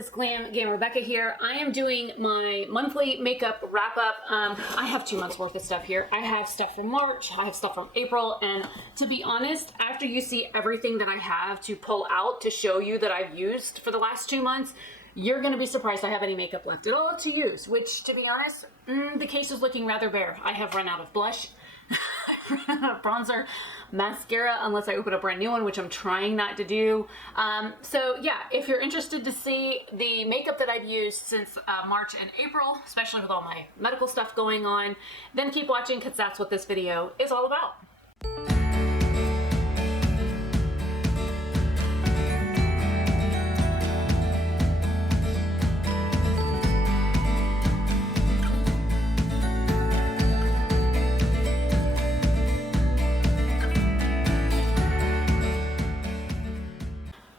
is Glam Game Rebecca here. I am doing my monthly makeup wrap up. I have 2 months worth of stuff here. I have stuff from March, I have stuff from April, and to be honest, after you see everything that I have to pull out to show you that I've used for the last 2 months, you're going to be surprised I have any makeup left at all to use, which, to be honest, the case is looking rather bare. I have run out of blush, bronzer, mascara, unless I open a brand new one, which I'm trying not to do. So yeah, if you're interested to see the makeup that I've used since March and April, especially with all my medical stuff going on, then keep watching because that's what this video is all about.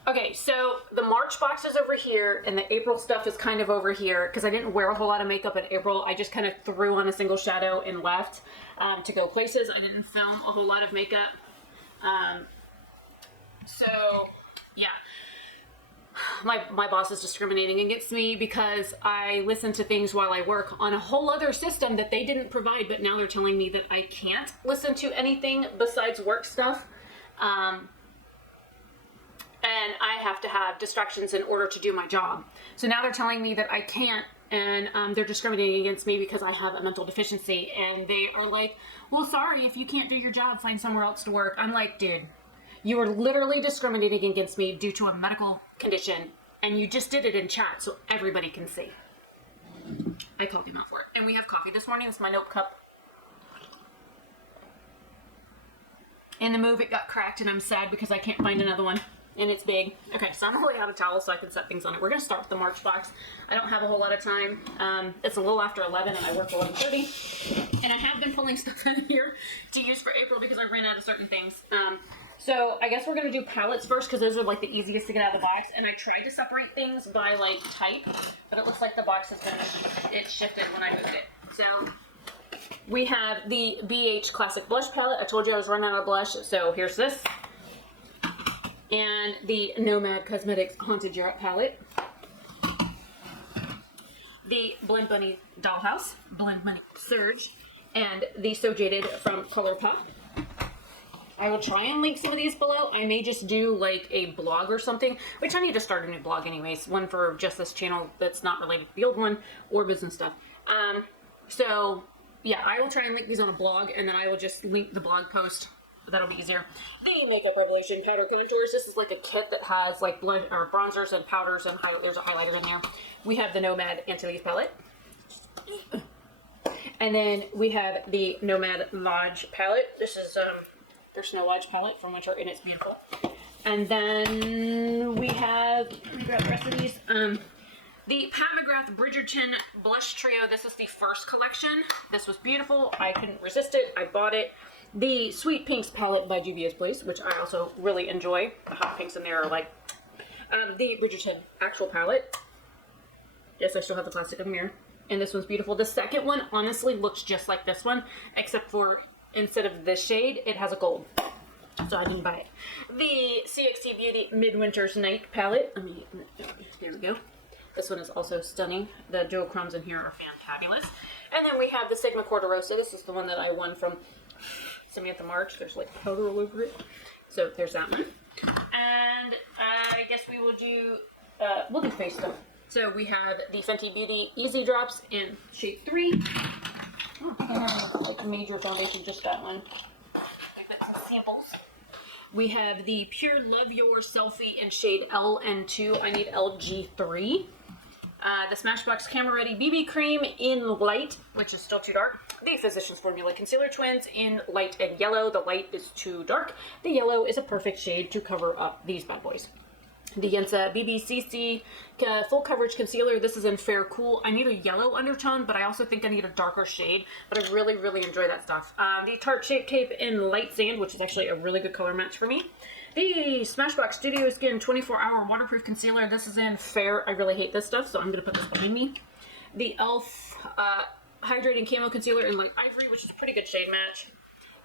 Okay, so the March box is over here and the April stuff is kind of over here because I didn't wear a whole lot of makeup in April. I just kind of threw on a single shadow and left to go places. I didn't film a whole lot of makeup. So yeah, my boss is discriminating against me because I listen to things while I work on a whole other system that they didn't provide, but now they're telling me that I can't listen to anything besides work stuff. And I have to have distractions in order to do my job. So now they're telling me that I can't, and they're discriminating against me because I have a mental deficiency. And they are like, well, sorry, if you can't do your job, find somewhere else to work. I'm like, dude, you are literally discriminating against me due to a medical condition, and you just did it in chat so everybody can see. I called him out for it. And we have coffee this morning. This is my Nope cup. In the move, it got cracked, and I'm sad because I can't find another one. And it's big. Okay, so I'm really out of towels so I can set things on it. We're going to start with the March box. I don't have a whole lot of time. It's a little after 11 and I work till 11:30. And I have been pulling stuff in here to use for April because I ran out of certain things. So I guess we're going to do palettes first because those are like the easiest to get out of the box. And I tried to separate things by like type, but it looks like the box is going to, it shifted when I moved it. So we have the BH Classic Blush Palette. I told you I was running out of blush, so here's this. And the Nomad Cosmetics Haunted Gerard palette. The Blend Bunny Dollhouse, Blend Bunny Surge, and the So Jaded from ColourPop. I will try and link some of these below. I may just do like a blog or something, which I need to start a new blog anyways. One for just this channel that's not related to the old one or business stuff. So yeah, I will try and link these on a blog, and then I will just link the blog post. That'll be easier. The Makeup Revelation Powder Contours. This is like a kit that has like bronzers and powders and there's a highlighter in there. We have the Nomad Anti-Leaf Palette. And then we have the Nomad Lodge Palette. This is their Snow Lodge palette from Winter, and it's beautiful. And then we have, let me grab the rest of these. The Pat Mcgrath Bridgerton Blush Trio. This is the first collection. This was beautiful. I couldn't resist it. I bought it. The Sweet Pinks palette by Juvia's Place, which I also really enjoy. The hot pinks in there are like the Bridgerton actual palette. Yes, I still have the plastic of the mirror. And this one's beautiful. The second one honestly looks just like this one, except for instead of this shade, it has a gold. So I didn't buy it. The CXC Beauty Midwinter's Night palette. There we go. This one is also stunning. The duochromes in here are fantabulous. And then we have the Sigma Corderosa. This is the one that I won from Samantha March. There's like powder all over it. So there's that one. And I guess we will do, we'll do face stuff. So we have the Fenty Beauty Easy Drops in shade 3. Oh, I don't have like major foundation, just that one. I've got some samples. We have the Pure Love Your Selfie in shade L and 2. I need LG3. The Smashbox Camera Ready BB Cream in light, which is still too dark. The Physicians Formula Concealer Twins in light and yellow. The light is too dark. The yellow is a perfect shade to cover up these bad boys. The Yensa BBCC Full Coverage Concealer. This is in Fair Cool. I need a yellow undertone, but I also think I need a darker shade. But I really, really enjoy that stuff. The Tarte Shape Tape in Light Sand, which is actually a really good color match for me. The Smashbox Studio Skin 24-Hour Waterproof Concealer. This is in Fair. I really hate this stuff, so I'm going to put this behind me. The e.l.f. Hydrating Camo Concealer in Light Ivory, which is a pretty good shade match.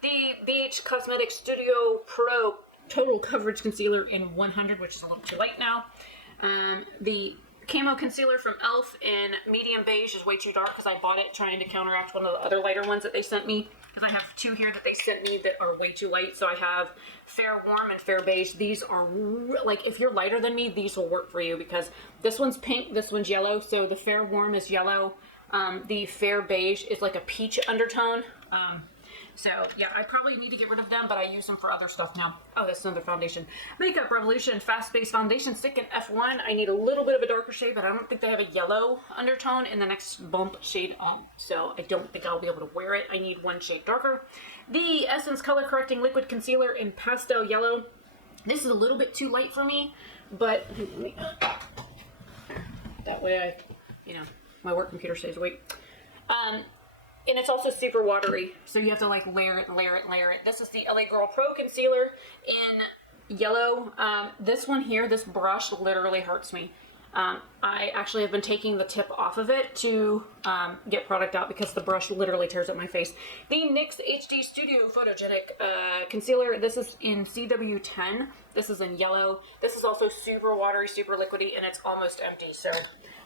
The BH Cosmetics Studio Pro Total Coverage Concealer in 100, which is a little too light now. The Camo Concealer from e.l.f. in medium beige is way too dark because I bought it trying to counteract one of the other lighter ones that they sent me. Because I have two here that they sent me that are way too light. So I have Fair Warm and Fair Beige. These are, like, if you're lighter than me, these will work for you because this one's pink, this one's yellow. So the Fair Warm is yellow. The Fair Beige is like a peach undertone. So yeah, I probably need to get rid of them, but I use them for other stuff now. Oh, that's another foundation. Makeup Revolution Fast Base Foundation Stick in F1. I need a little bit of a darker shade, but I don't think they have a yellow undertone in the next bump shade on. So I don't think I'll be able to wear it. I need one shade darker. The Essence Color Correcting Liquid Concealer in Pastel Yellow. This is a little bit too light for me, but that way I, you know, my work computer stays awake. And it's also super watery, so you have to like layer it, layer it, layer it. This is the LA Girl Pro Concealer in yellow. This one here, this brush literally hurts me. I actually have been taking the tip off of it to get product out because the brush literally tears up my face. The NYX HD Studio Photogenic Concealer. This is in CW10. This is in yellow. This is also super watery, super liquidy, and it's almost empty, so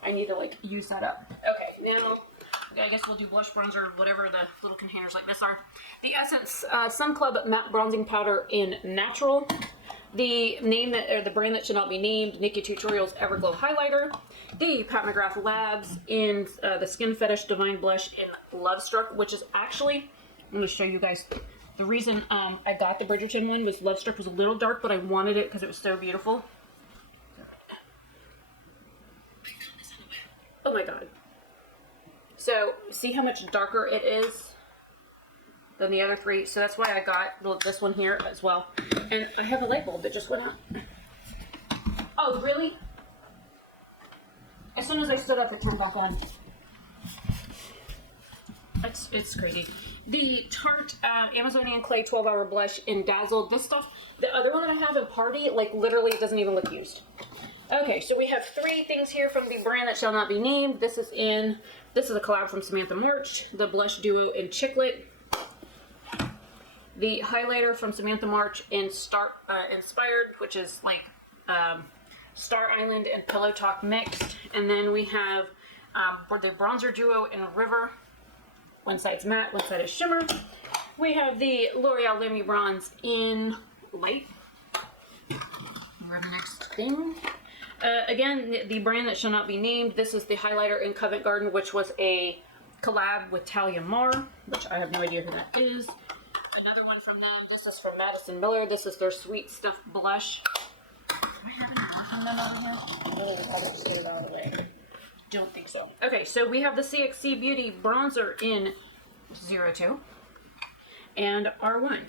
I need to like use that up. Okay, now I guess we'll do blush, bronzer, whatever the little containers like this are. The Essence Sun Club Matte Bronzing Powder in Natural. The name that, or the brand that should not be named, Nikki Tutorials Everglow Highlighter. The Pat McGrath Labs in the Skin Fetish Divine Blush in Lovestruck, which is actually, I'm going to show you guys. The reason I got the Bridgerton one was Lovestruck was a little dark, but I wanted it because it was so beautiful. Oh my god. So, see how much darker it is than the other three? So that's why I got this one here as well. And I have a light bulb that just went out. Oh, really? As soon as I stood up, it turned back on. It's crazy. The Tarte Amazonian Clay 12-Hour Blush in Dazzled. This stuff, the other one that I have in Party, like literally it doesn't even look used. Okay, so we have three things here from the brand that shall not be named. This is a collab from Samantha March, the Blush Duo in Chiclet. The highlighter from Samantha March in Inspired, which is like Star Island and Pillow Talk mixed. And then we have the bronzer duo in River. One side's matte, one side is shimmer. We have the L'Oreal Lamy Bronze in Light. We're the next thing. Again, the brand that shall not be named. This is the highlighter in Covent Garden, which was a collab with Talia Mar, which I have no idea who that is. Another one from them. This is from Madison Miller. This is their Sweet Stuff Blush. Do I have any more from them over here? Oh, I just get it out of the way. Don't think so. Okay, so we have the CXC Beauty Bronzer in 02 and R1.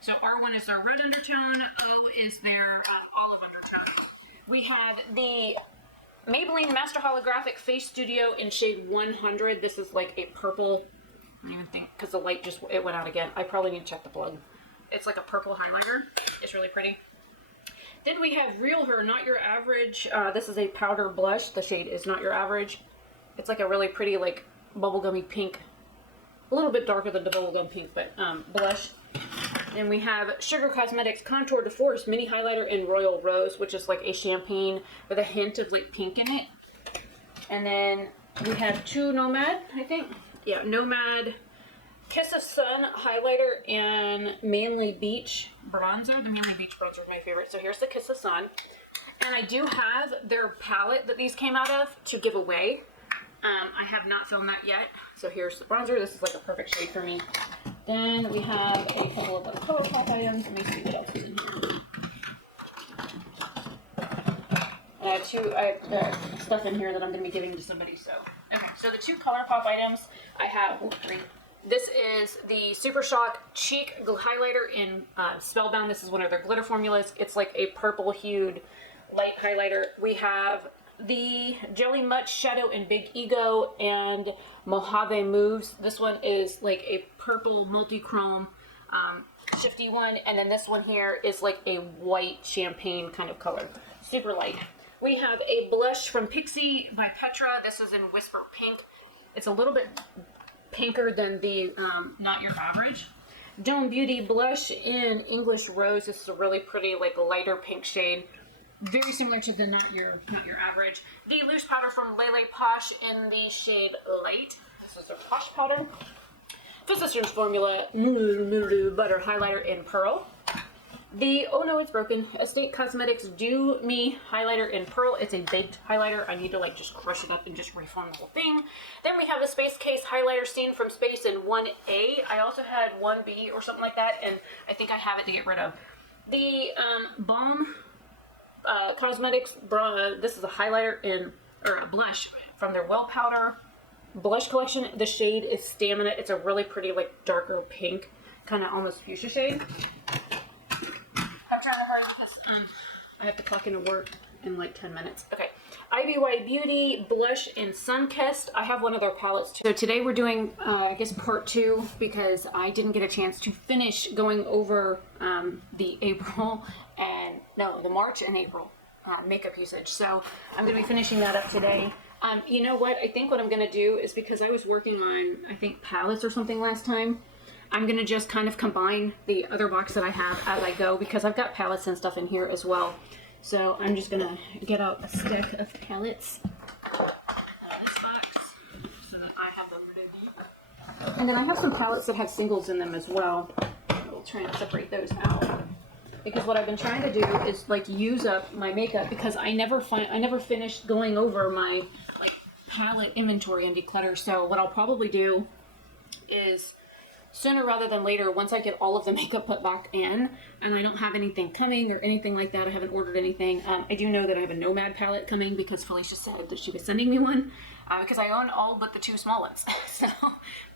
So R1 is their red undertone, O is their olive undertone. We have the Maybelline Master Holographic Face Studio in shade 100. This is like a purple, I don't even think, because the light just, it went out again. I probably need to check the plug. It's like a purple highlighter. It's really pretty. Then we have Real Her, Not Your Average. This is a powder blush. The shade is Not Your Average. It's like a really pretty, like, bubblegummy pink. A little bit darker than the bubblegum pink, but blush. And we have Sugar Cosmetics Contour de Force Mini Highlighter in Royal Rose, which is like a champagne with a hint of like pink in it. And then we have two Nomad, I think. Yeah, Nomad Kiss of Sun Highlighter and Manly Beach Bronzer. The Manly Beach Bronzer is my favorite. So here's the Kiss of Sun. And I do have their palette that these came out of to give away. I have not filmed that yet. So here's the bronzer. This is like a perfect shade for me. Then we have a couple of other color pop items. Let me see what else is in here. I have stuff in here that I'm going to be giving to somebody. So, okay. So the two color pop items I have. Three. This is the Super Shock Cheek Highlighter in Spellbound. This is one of their glitter formulas. It's like a purple hued light highlighter. We have the Jelly Much Shadow in Big Ego and Mojave Moves. This one is like a purple multi-chrome shifty one, and then this one here is like a white champagne kind of color. Super light. We have a blush from Pixie by Petra. This is in Whisper Pink. It's a little bit pinker than the Not Your Average. Dome Beauty blush in English Rose. This is a really pretty, like, lighter pink shade. Very similar to the not your average. The loose powder from Lele Posh in the shade Light. This is their Posh powder. Physicians Formula Butter Highlighter in Pearl. The Oh No It's Broken Estate Cosmetics Do Me Highlighter in Pearl. It's a baked highlighter. I need to like just crush it up and just reform the whole thing. Then we have the Space Case Highlighter Stain from Space in 1A. I also had 1B or something like that, and I think I have it to get rid of. The Balm Cosmetics, this is a highlighter or a blush from their Well Powder blush collection. The shade is Stamina. It's a really pretty, like, darker pink, kind of almost fuchsia shade. I have to clock into work in like 10 minutes. Okay. IBY Beauty Blush in Sunkissed. I have one of their palettes too. So today we're doing, I guess, part 2 because I didn't get a chance to finish going over the March and April makeup usage. So I'm going to be finishing that up today. You know what? I think what I'm going to do is because I was working on, I think, palettes or something last time. I'm going to just kind of combine the other box that I have as I go because I've got palettes and stuff in here as well. So I'm just going to get out a stack of palettes out of this box so that I have them ready. And then I have some palettes that have singles in them as well. We'll try and separate those out. Because what I've been trying to do is like use up my makeup because I never finished going over my like palette inventory and declutter. So what I'll probably do is sooner rather than later, once I get all of the makeup put back in and I don't have anything coming or anything like that, I haven't ordered anything. I do know that I have a Nomad palette coming because Felicia said that she was sending me one because I own all but the 2 small ones. So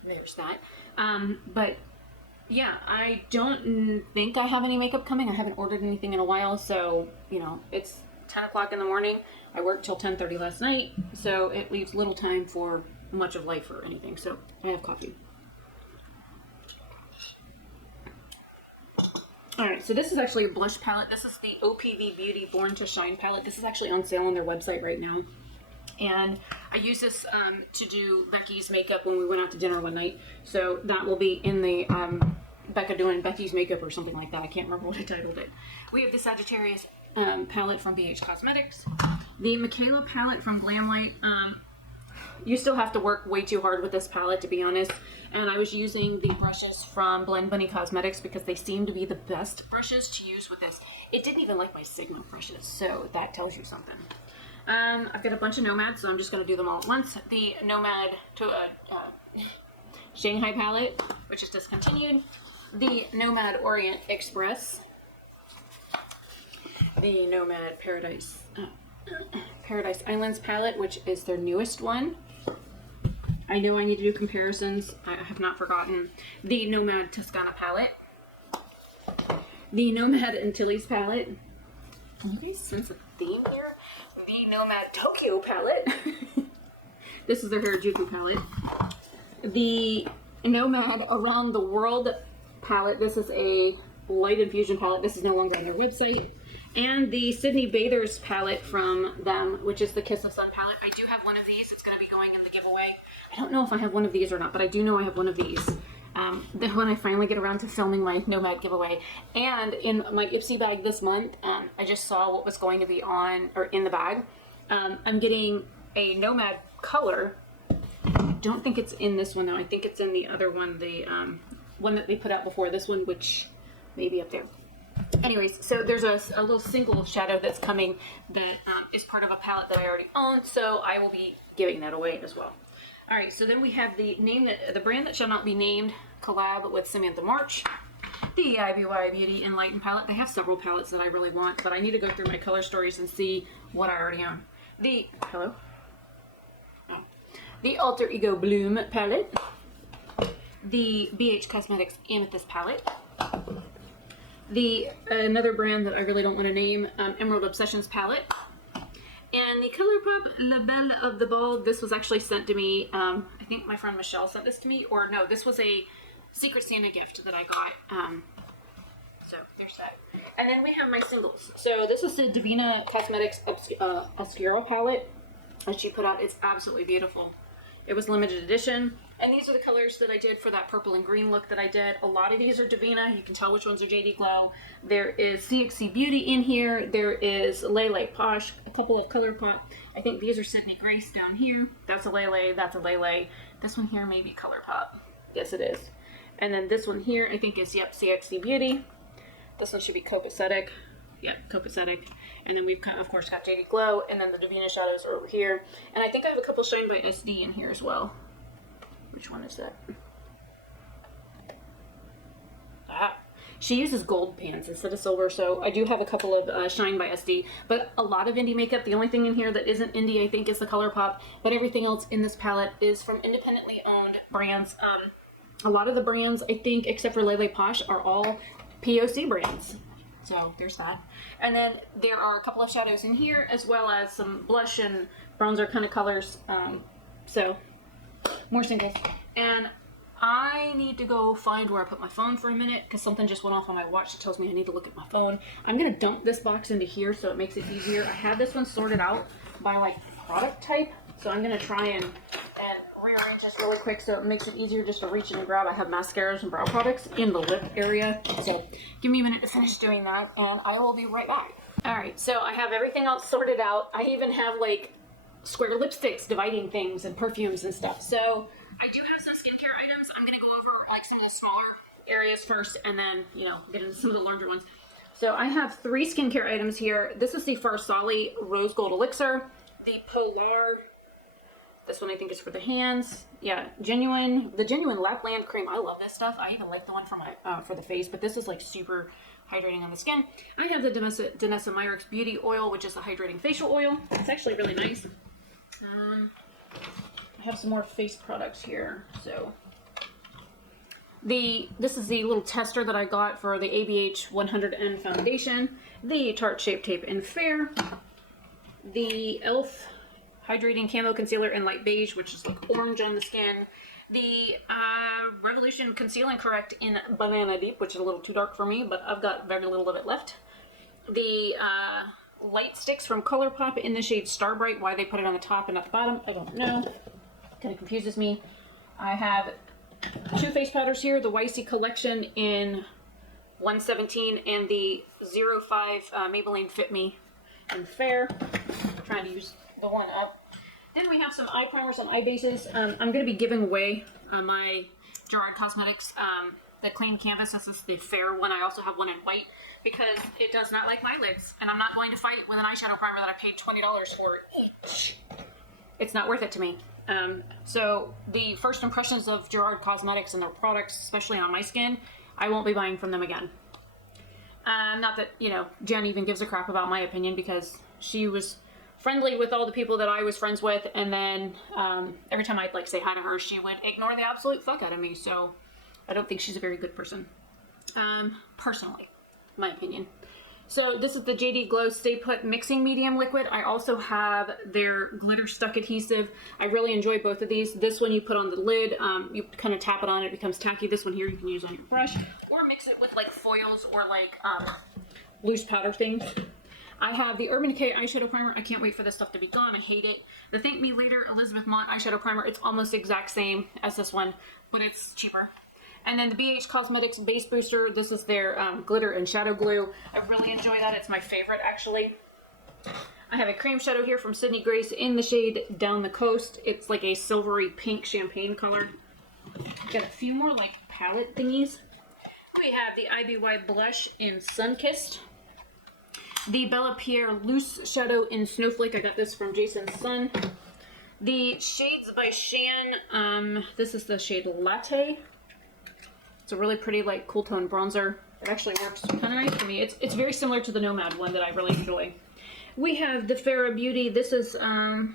there's that. But yeah, I don't think I have any makeup coming. I haven't ordered anything in a while. So, you know, it's 10 o'clock in the morning. I worked till 10:30 last night. So it leaves little time for much of life or anything. So I have coffee. Alright, so this is actually a blush palette. This is the OPV Beauty Born to Shine palette. This is actually on sale on their website right now. And I use this to do Becky's makeup when we went out to dinner one night. So that will be in the Becca doing Becky's makeup or something like that. I can't remember what I titled it. We have the Sagittarius palette from BH Cosmetics. The Michaela palette from Glamlight. You still have to work way too hard with this palette, to be honest. And I was using the brushes from Blend Bunny Cosmetics because they seem to be the best brushes to use with this. It didn't even like my Sigma brushes, so that tells you something. I've got a bunch of Nomads, so I'm just going to do them all at once. The Nomad Shanghai palette, which is discontinued. The Nomad Orient Express. The Nomad Paradise Islands palette, which is their newest one. I know I need to do comparisons. I have not forgotten. The Nomad Toscana palette. The Nomad Antilles palette. Can you guys sense a theme here? The Nomad Tokyo palette. This is their Harajuku palette. The Nomad Around the World palette. This is a light infusion palette. This is no longer on their website. And the Sydney Bathers palette from them, which is the Kiss of Sun palette. I do have one of these. It's going to be going in the giveaway. I don't know if I have one of these or not, but I do know I have one of these. When I finally get around to filming my Nomad giveaway. And in my Ipsy bag this month, I just saw what was going to be on, or in the bag. I'm getting a Nomad color. I don't think it's in this one though. I think it's in the other one, the one that they put out before this one, which may be up there. Anyways, so there's a little single shadow that's coming that is part of a palette that I already own, so I will be giving that away as well. Alright, so then we have the brand that shall not be named collab with Samantha March. The IBY Beauty Enlighten palette. They have several palettes that I really want, but I need to go through my color stories and see what I already own. The Alter Ego Bloom palette. The BH Cosmetics Amethyst palette. The another brand that I really don't want to name, Emerald Obsessions palette. And the ColourPop La Belle of the Ball. This was actually sent to me. I think my friend Michelle sent this to me, or no, this was a Secret Santa gift that I got. So there's that. And then we have my singles. So this is the Davina Cosmetics Obscura palette that she put out. It's absolutely beautiful. It was limited edition. And these are the colors highlighters that I did for that purple and green look that I did. A lot of these are Davina. You can tell which ones are JD Glow. There is CXC Beauty in here. There is Lele Posh, a couple of ColourPop. I think these are Sydney Grace down here. That's a Lele, that's a Lele. This one here may be ColourPop. Yes, it is. And then this one here, I think is, yep, CXC Beauty. This one should be Copacetic. Yep, Copacetic. And then we've, of course, got JD Glow, and then the Davina shadows are over here. And I think I have a couple Shine by SD in here as well. Which one is that? Ah, she uses gold pans instead of silver, so I do have a couple of Shine by SD. But a lot of indie makeup. The only thing in here that isn't indie, I think, is the ColourPop. But everything else in this palette is from independently owned brands. A lot of the brands, I think, except for Lele Posh, are all POC brands. So there's that. And then there are a couple of shadows in here, as well as some blush and bronzer kind of colors. So more singles. And I need to go find where I put my phone for a minute, because something just went off on my watch that tells me I need to look at my phone. I'm going to dump this box into here so it makes it easier. I have this one sorted out by like product type, so I'm going to try and rearrange this really quick so it makes it easier just to reach in and grab. I have mascaras and brow products in the lip area, so give me a minute to finish doing that and I will be right back. Alright, so I have everything else sorted out. I even have like square lipsticks dividing things and perfumes and stuff. So I do have some skincare items. I'm going to go over like some of the smaller areas first and then, you know, get into some of the larger ones. So I have 3 skincare items here. This is the Farsali Rose Gold Elixir, the Polar, this one I think is for the hands. Yeah, the genuine Lapland cream. I love this stuff. I even like the one for my for the face, but this is like super hydrating on the skin. I have the Danessa Myricks Beauty Oil, which is a hydrating facial oil. It's actually really nice. I have some more face products here. So this is the little tester that I got for the ABH 100N foundation, the Tarte Shape Tape in Fair, the e.l.f. Hydrating Camo Concealer in Light Beige, which is like orange on the skin, the Revolution Conceal and Correct in Banana Deep, which is a little too dark for me, but I've got very little of it left, the Light Sticks from ColourPop in the shade Star Bright. Why they put it on the top and not the bottom, I don't know. Kind of confuses me. I have 2 face powders here, the YC Collection in 117 and the 05 Maybelline Fit Me in Fair. I'm trying to use the one up. Then we have some eye primers and eye bases. I'm going to be giving away my Gerard Cosmetics, the Clean Canvas. This is the fair one. I also have one in white because it does not like my lids. And I'm not going to fight with an eyeshadow primer that I paid $20 for each. It's not worth it to me. So the first impressions of Gerard Cosmetics and their products, especially on my skin, I won't be buying from them again. Not that, you know, Jen even gives a crap about my opinion, because she was friendly with all the people that I was friends with, and then every time I'd like say hi to her, she would ignore the absolute fuck out of me. So I don't think she's a very good person, personally, my opinion. So this is the JD Glow Stay Put Mixing Medium Liquid. I also have their Glitter Stuck Adhesive. I really enjoy both of these. This one you put on the lid, you kind of tap it on, it becomes tacky. This one here you can use on your brush, or mix it with like foils or like loose powder things. I have the Urban Decay eyeshadow primer. I can't wait for this stuff to be gone. I hate it. The Thank Me Later Elizabeth Mott eyeshadow primer. It's almost the exact same as this one, but it's cheaper. And then the BH Cosmetics Base Booster. This is their glitter and shadow glue. I really enjoy that. It's my favorite, actually. I have a cream shadow here from Sydney Grace in the shade Down the Coast. It's like a silvery pink champagne color. Got a few more like palette thingies. We have the IBY Blush in Sunkissed. The Bella Pierre Loose Shadow in Snowflake. I got this from Jason's son. The Shades by Shan. This is the shade Latte. It's a really pretty, like, cool tone bronzer. It actually works kind of nice for me. It's very similar to the Nomad one that I really enjoy. We have the Fair Beauty. This is Bloom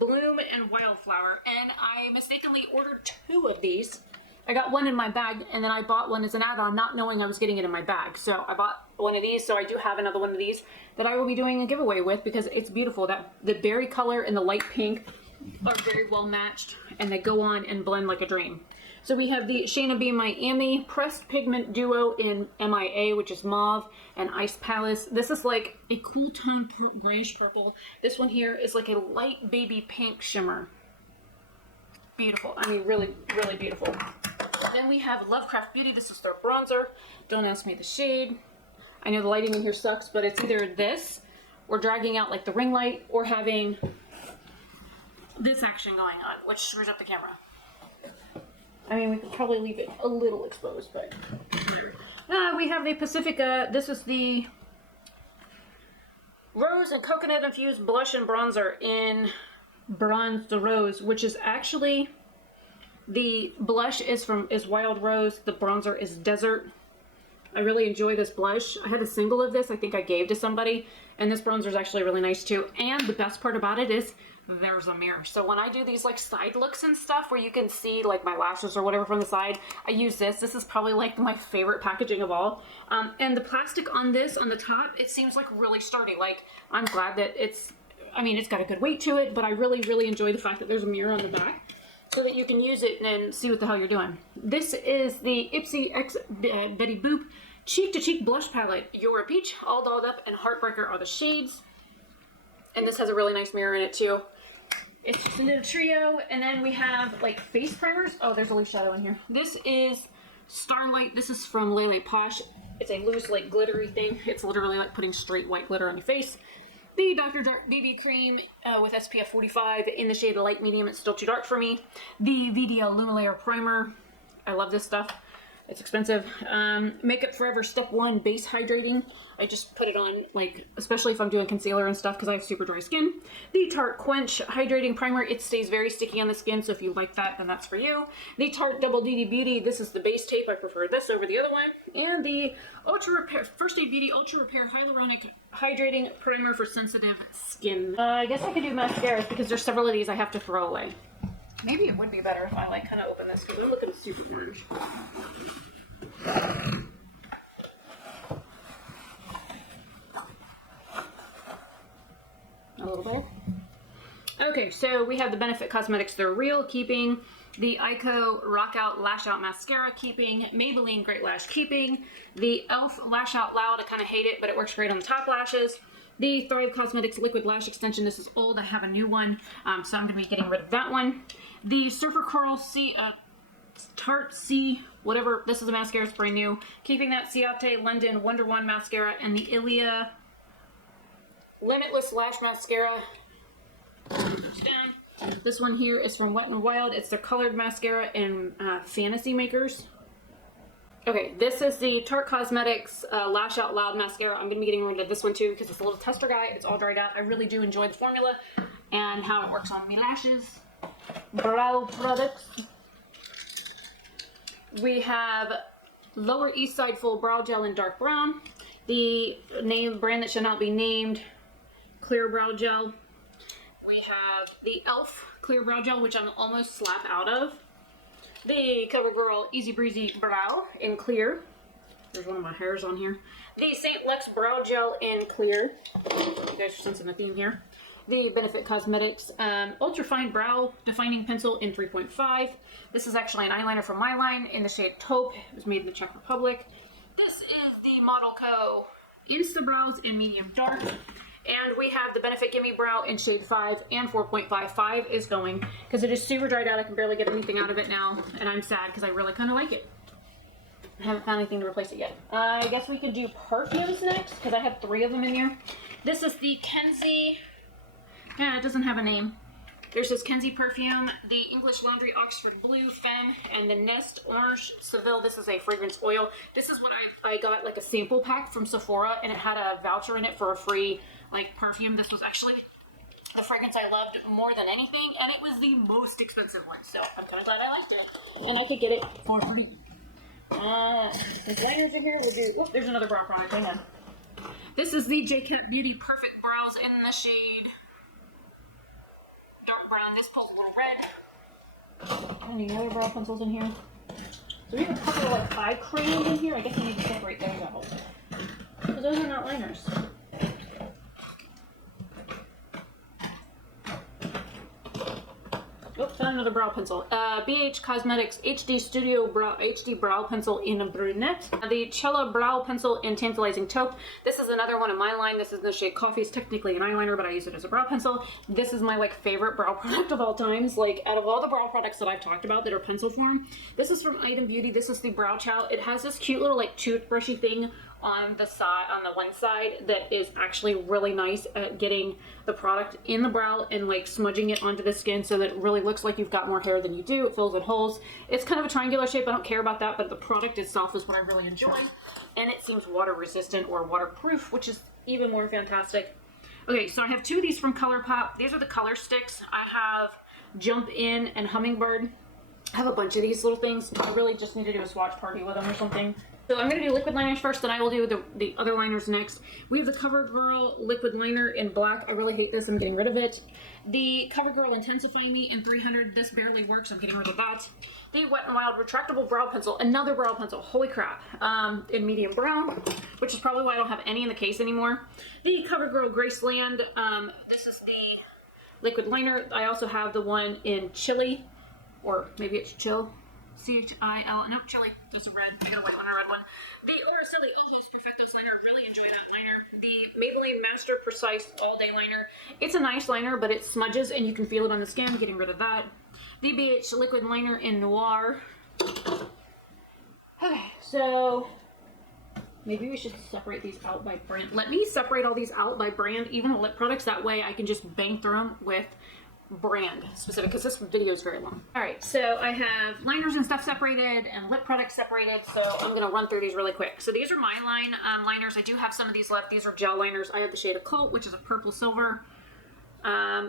and Wildflower. And I mistakenly ordered 2 of these. I got one in my bag, and then I bought one as an add-on, not knowing I was getting it in my bag. So I bought one of these, so I do have another one of these that I will be doing a giveaway with, because it's beautiful. The berry color and the light pink are very well matched, and they go on and blend like a dream. So we have the Shayna B Miami Pressed Pigment Duo in MIA, which is mauve, and Ice Palace. This is like a cool tone grayish purple. This one here is like a light baby pink shimmer. beautiful. I mean, really, really beautiful. Then we have Lovecraft Beauty. This is their bronzer. Don't ask me the shade. I know the lighting in here sucks, but it's either this or dragging out like the ring light or having this action going on, which screws up the camera. I mean, we could probably leave it a little exposed, but... we have the Pacifica. This is the Rose and Coconut Infused Blush and Bronzer in Bronze de Rose, which is actually... The blush is Wild Rose. The bronzer is Desert. I really enjoy this blush. I had a single of this I think I gave to somebody, and this bronzer is actually really nice too. And the best part about it is there's a mirror. So when I do these like side looks and stuff where you can see like my lashes or whatever from the side, I use this. This is probably like my favorite packaging of all. And the plastic on this, on the top, it seems like really sturdy. Like, I'm glad that it's got a good weight to it, but I really, really enjoy the fact that there's a mirror on the back, so that you can use it and see what the hell you're doing. This is the Ipsy X Betty Boop Cheek to Cheek Blush Palette. You're a Peach, All Dolled Up, and Heartbreaker are the shades. And this has a really nice mirror in it too. It's just a little trio. And then we have like face primers. Oh, there's a loose shadow in here. This is Starlight. This is from Lele Posh. It's a loose like glittery thing. It's literally like putting straight white glitter on your face. The Dr. Dark BB Cream with SPF 45 in the shade Light Medium. It's still too dark for me. The VDL Lumelayer Primer. I love this stuff. It's expensive. Makeup Forever Step 1 Base Hydrating. I just put it on, like, especially if I'm doing concealer and stuff because I have super dry skin. The Tarte Quench Hydrating Primer. It stays very sticky on the skin, so if you like that, then that's for you. The Tarte Double DD Beauty. This is the base tape. I prefer this over the other one. And the Ultra Repair First Aid Beauty Ultra Repair Hyaluronic Hydrating Primer for sensitive skin. I guess I could do mascaras because there's several of these I have to throw away. Maybe it would be better if I like kind of open this because I'm looking super orange. A little bit. Okay, so we have the Benefit Cosmetics They're Real keeping, the Ico Rock Out Lash Out Mascara keeping, Maybelline Great Lash keeping, the e.l.f. Lash Out Loud. I kind of hate it, but it works great on the top lashes. The Thrive Cosmetics Liquid Lash Extension. This is old. I have a new one, so I'm going to be getting rid of that one. The Surfer Curl Tarte C, whatever. This is a mascara. It's brand new. Keeping that Ciate London Wonder One Mascara and the Ilia Limitless Lash Mascara. This one here is from Wet n Wild. It's their colored mascara in Fantasy Makers. Okay, this is the Tarte Cosmetics Lash Out Loud Mascara. I'm going to be getting rid of this one too because it's a little tester guy. It's all dried out. I really do enjoy the formula and how it works on me lashes. Brow products. We have Lower East Side Full Brow Gel in Dark Brown. The brand that should not be named, Clear Brow Gel. We have the e.l.f. Clear Brow Gel, which I'm almost slap out of. The CoverGirl Easy Breezy Brow in Clear. There's one of my hairs on here. The St. Luxe Brow Gel in Clear. You guys are sensing the theme here. The Benefit Cosmetics Ultra Fine Brow Defining Pencil in 3.5. This is actually an eyeliner from my line in the shade Taupe. It was made in the Czech Republic. This is the Model Co. Insta Brows in Medium Dark. And we have the Benefit Gimme Brow in shade 5 and 4.55 is going because it is super dried out. I can barely get anything out of it now, and I'm sad because I really kind of like it. I haven't found anything to replace it yet. I guess we could do perfumes next because I have 3 of them in here. This is the Kenzie. Yeah, it doesn't have a name. There's this Kenzie Perfume, the English Laundry Oxford Blue Femme, and the Nest Orange Seville. This is a fragrance oil. This is what I got like a sample pack from Sephora, and it had a voucher in it for a free like perfume. This was actually the fragrance I loved more than anything, and it was the most expensive one. So I'm kind of glad I liked it, and I could get it for free. The liners are here. We'll do. Oh, there's another brow product. Hang on. This is the JCat Beauty Perfect Brows in the shade Dark Brown. This pulls a little red. Any other brow pencils in here? So we have a couple of like 5 crayons in here. I guess I need to separate those out. Because those are not liners. Oh, found another brow pencil. BH Cosmetics HD Studio HD Brow Pencil in a brunette. The Chella Brow Pencil in Tantalizing Taupe. This is another one in my line. This is in the shade Coffee. It's technically an eyeliner, but I use it as a brow pencil. This is my like favorite brow product of all times. Like out of all the brow products that I've talked about that are pencil form, this is from Item Beauty. This is the Brow Chow. It has this cute little like toothbrushy thing on the side, on the one side, that is actually really nice at getting the product in the brow and like smudging it onto the skin so that it really looks like you've got more hair than you do. It fills in holes. It's kind of a triangular shape. I don't care about that, but the product itself is what I really enjoy. And it seems water resistant or waterproof, which is even more fantastic. Okay, so I have two of these from ColourPop. These are the color sticks. I have Jump In and Hummingbird. I have a bunch of these little things. I really just need to do a swatch party with them or something. So I'm going to do liquid liners first, then I will do the other liners next. We have the CoverGirl liquid liner in black. I really hate this. I'm getting rid of it. The CoverGirl Intensify Me in 300. This barely works. I'm getting rid of that. The Wet n Wild retractable brow pencil. Another brow pencil. Holy crap. In medium brown, which is probably why I don't have any in the case anymore. The CoverGirl Graceland. This is the liquid liner. I also have the one in Chili, or maybe it's Chill. C-H-I-L, no, Chili, that's a red, I got a white one, a red one. The Orasili Ojos Perfectos liner, really enjoy that liner. The Maybelline Master Precise All Day Liner. It's a nice liner, but it smudges and you can feel it on the skin, getting rid of that. The BH Liquid Liner in Noir. Okay, so maybe we should separate these out by brand. Let me separate all these out by brand, even the lip products, that way I can just bang through them with brand specific, because this video is very long. All right, so I have liners and stuff separated and lip products separated, so I'm going to run through these really quick. So these are my line liners. I do have some of these left. These are gel liners. I have the shade Occult, which is a purple silver.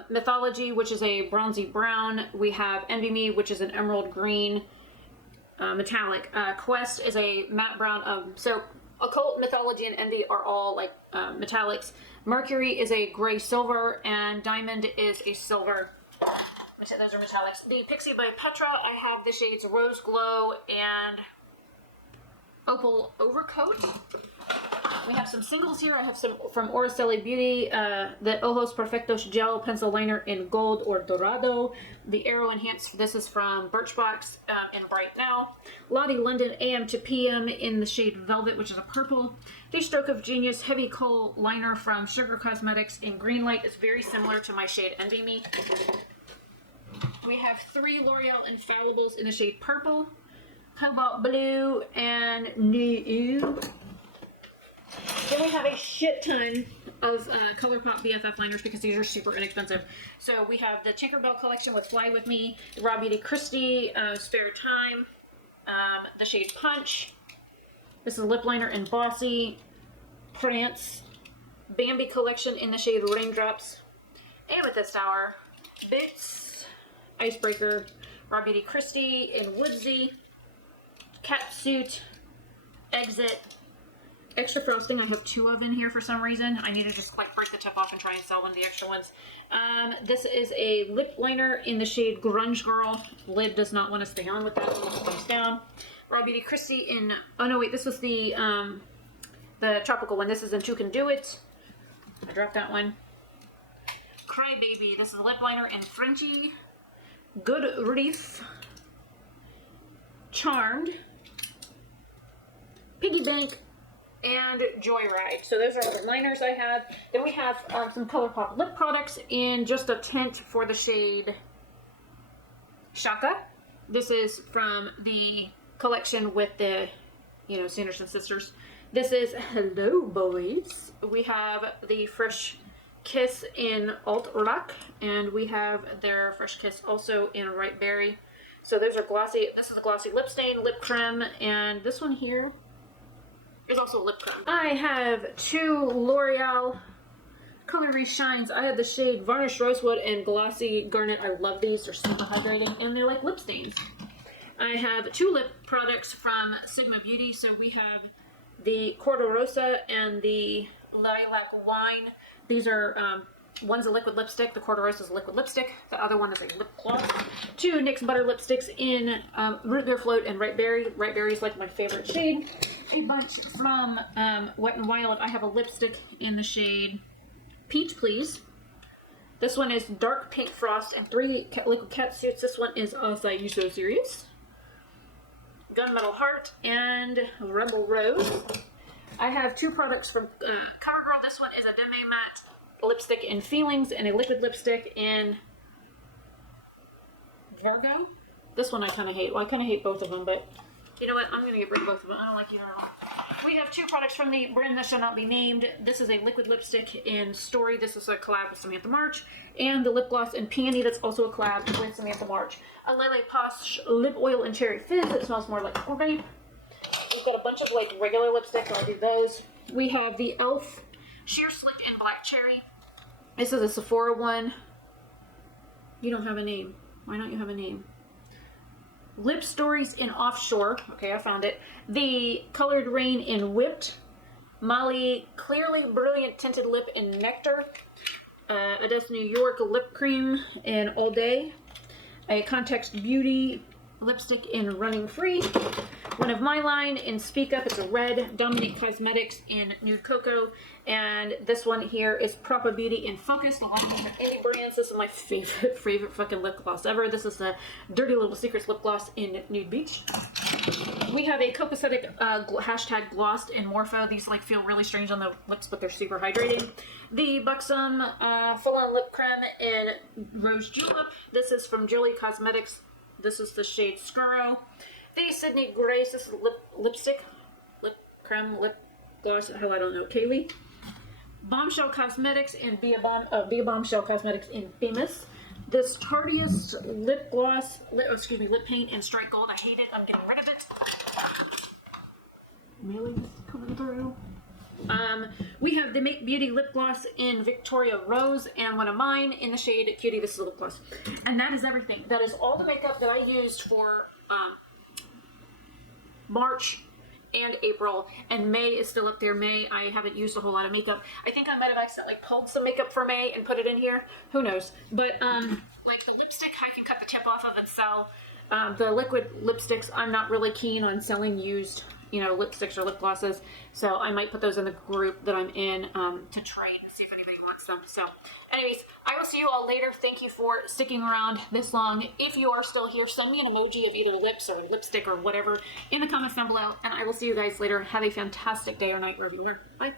Mythology, which is a bronzy brown. We have Envy Me, which is an emerald green metallic. Quest is a matte brown. So Occult, Mythology, and Envy are all like metallics. Mercury is a gray silver, and Diamond is a silver. Those are metallics. The Pixie by Petra, I have the shades Rose Glow and Opal Overcoat. We have some singles here. I have some from Orasili Beauty, the Ojos Perfectos Gel Pencil Liner in Gold or Dorado. The Aero Enhanced, this is from Birchbox in Bright Now. Lottie London AM to PM in the shade Velvet, which is a purple. The Stroke of Genius Heavy Kohl Liner from Sugar Cosmetics in Green Light. It's very similar to my shade Envy Me. We have 3 L'Oreal Infallibles in the shade Purple, Cobalt Blue, and Nude. Then we have a shit ton of ColourPop BFF liners because these are super inexpensive. So we have the Tinkerbell collection with Fly With Me, the Raw Beauty Christie Spare Time, the shade Punch. This is a lip liner in Bossy, Prance, Bambi collection in the shade Raindrops, Amethyst Hour, Bits, Icebreaker, Raw Beauty Christie in Woodsy, Catsuit, Exit, Extra Frosting. I have 2 of in here for some reason. I need to just like break the tip off and try and sell one of the extra ones. This is a lip liner in the shade Grunge Girl. Lid does not want to stay on with that, so it comes down. Raw Beauty Christie in, oh no wait, this was the tropical one. This is in Two Can Do It. I dropped that one. Cry Baby, this is a lip liner in Frenchie. Good Reef. Charmed. Piggy Bank. And Joyride. So those are all the liners I have. Then we have some ColourPop lip products in just a tint for the shade Shaka. This is from the collection with the, Sanderson sisters. This is Hello Boys. We have the Fresh Kiss in Alt Rock, and we have their Fresh Kiss also in Ripe Berry. So those are glossy. This is a glossy lip stain, lip creme, and this one here is also lip creme. I have 2 L'Oreal Color Reshines. I have the shade Varnished Rosewood and Glossy Garnet. I love these. They're super hydrating, and they're like lip stains. I have 2 lip products from Sigma Beauty. So we have the Cordo Rosa and the Lilac Wine. These are, one's a liquid lipstick. The Cordo Rosa is a liquid lipstick. The other one is a lip gloss. 2 NYX Butter lipsticks in Root Beer Float and Ripe Berry. Ripe Berry is like my favorite shade. A bunch from Wet n Wild. I have a lipstick in the shade Peach Please. This one is Dark Pink Frost and 3 liquid cat suits. This one is Are You So Serious? Gunmetal Heart and Rebel Rose. I have 2 products from CoverGirl. This one is a Demi Matte lipstick in Feelings and a liquid lipstick in Virgo. This one I kind of hate. Well, I kind of hate both of them, but you know what? I'm going to get rid of both of them. I don't like either of them. We have 2 products from the brand that shall not be named. This is a liquid lipstick in Story. This is a collab with Samantha March. And the lip gloss in Peony. That's also a collab with Samantha March. A Lele Posh lip oil and cherry fizz. It smells more like grape. We've got a bunch of like regular lipsticks. I'll do those. We have the e.l.f. Sheer Slick in Black Cherry. This is a Sephora one. You don't have a name. Why don't you have a name? Lip Stories in Offshore. Okay, I found it. The Colored Rain in Whipped. Molly Clearly Brilliant Tinted Lip in Nectar. Odessa New York Lip Cream in All Day. A Context Beauty lipstick in Running Free. One of my line in Speak Up. It's a red. Dominique Cosmetics in Nude Cocoa. And this one here is Proper Beauty in Focus. A lot of different indie brands. This is my favorite fucking lip gloss ever. This is the Dirty Little Secrets lip gloss in Nude Beach. We have a Copacetic hashtag glossed in Morpho. These like feel really strange on the lips, but they're super hydrating. The Buxom full-on lip creme in Rose Julep. This is from Julie Cosmetics. This is the shade Scuro. The Sydney Grace. This is lip gloss. Hell, I don't know. Kaylee. Bombshell Cosmetics and Be a Bombshell Cosmetics in Famous. This Tarteist lip gloss, lip paint in Strike Gold. I hate it. I'm getting rid of it. Really, this is coming through. We have the Make Beauty lip gloss in Victoria Rose and one of mine in the shade Cutie. This is a lip gloss. And that is everything. That is all the makeup that I used for March and April, and May is still up there. May, I haven't used a whole lot of makeup. I think I might have accidentally pulled some makeup for May and put it in here. Who knows? But like the lipstick, I can cut the tip off of and sell. The liquid lipsticks, I'm not really keen on selling used, you know, lipsticks or lip glosses. So I might put those in the group that I'm in to trade and see if anybody wants them. So anyways, I will see you all later. Thank you for sticking around this long. If you are still here, send me an emoji of either lips or lipstick or whatever in the comments down below. And I will see you guys later. Have a fantastic day or night wherever you are. Bye.